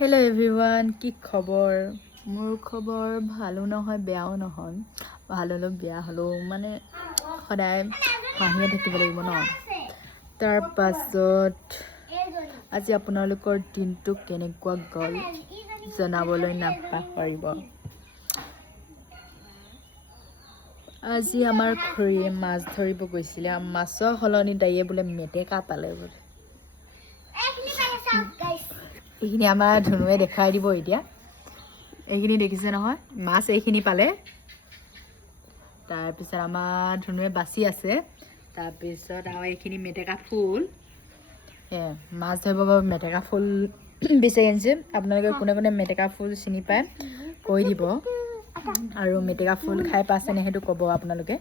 Hello everyone, কি খবৰ? মোৰ খবৰ ভালো নহয় বেয়াও নহয়। ভাল হলো বেয়া হলো মানে সদায় হাঁহিয়ে থাকিব লাগিব ন। তাৰ পাছত আজি আপোনালোকৰ দিনটো কেনেকুৱা গ'ল জনাবলৈ নাপাহৰিব। আজি আমাৰ খুৰীয়ে মাছ ধৰিব গৈছিলে। মাছৰ সলনি দাইয়ে বোলে মেটেকা পালে বোলে। এইখিনি আমাৰ ধুনুৱে দেখাই দিব এতিয়া। এইখিনি দেখিছে নহয়, মাছ এইখিনি পালে। তাৰপিছত আমাৰ ধুনুৱে বাচি আছে। তাৰপিছত আৰু এইখিনি মেটেকা ফুল। মাছ ধৰিব গৈ মেটেকা ফুল বিচাৰি আনিছে। আপোনালোকে কোনে কোনে মেটেকা ফুল চিনি পায় কৈ দিব। আৰু মেটেকা ফুল খাই পাইছেনে সেইটো ক'ব আপোনালোকে।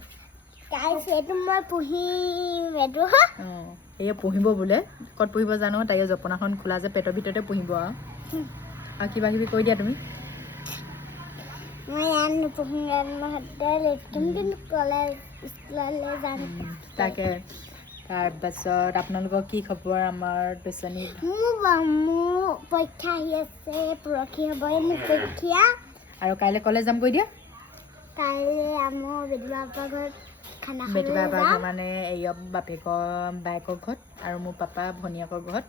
এই পুহিব বোলে, ক'ত পুহিব জানো, তাইৰ জপনাখন খোলা যে পেটৰ ভিতৰতে পুহিব আৰু কিবা কিবি কৈ দিয়া তুমি। তাকে তাৰপাছত আপোনালোকৰ কি খবৰ? আমাৰ পেচনী মোৰ পৰীক্ষা আহি আছে, পৰহি হ'ব মোৰ পৰীক্ষা। আৰু কাইলৈ কলেজ যাম কৈ দিয়া। কাইলৈ আমাৰ বেদুবা ঘৰত খানা বেদুবা খাবলৈ যাম। মানে এই বাপেকৰ বায়েকৰ ঘৰত আৰু মোৰ পাপা ভনীয়েকৰ ঘৰত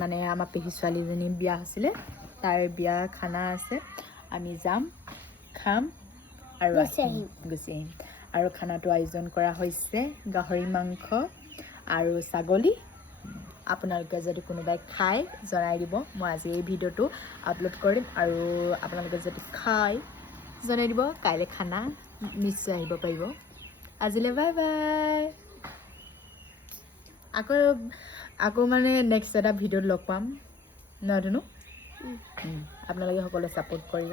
মানে আমাৰ পেহী ছোৱালীজনী বিয়া হৈছিলে, তাৰ বিয়া খানা আছে। আমি যাম, খাম আৰু গুচি আহিম। আৰু খানাটো আয়োজন কৰা হৈছে গাহৰি মাংস আৰু ছাগলী। আপোনালোকে যদি কোনোবাই খায় জনাই দিব। মই আজি এই ভিডিঅ'টো আপলোড কৰিম আৰু আপোনালোকে যদি খায় জনাই দিব। কাইলৈ খানা নিশ্চয় আহিব পাৰিব। আজিলৈ বাই বাই। আকৌ মানে নেক্সট এটা ভিডিঅ'ত লগ পাম নহয় ধুনু। আপোনালোকে সকলোৱে ছাপোৰ্ট কৰিব।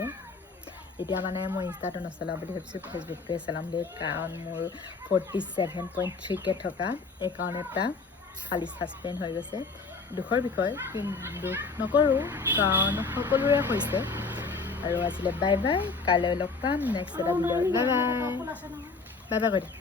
এতিয়া মানে মই ইনষ্টাটো নচলাওঁ বুলি ভাবিছোঁ, ফেচবুকটোৱে চলাম দেই, কাৰণ মোৰ 47.3K থকা একাউণ্ট এটা খালী ছাছপেণ্ড হৈ গৈছে। দুখৰ বিষয়, কিন্তু দুখ নকৰোঁ কাৰণ সকলোৰে হৈছে। আৰু আজিলৈ বাই বাই। কাইলৈ লগ পাম নেক্সট এটা ভিডিঅ'ত। Bye bye. বাই বাই কৈ দিয়া।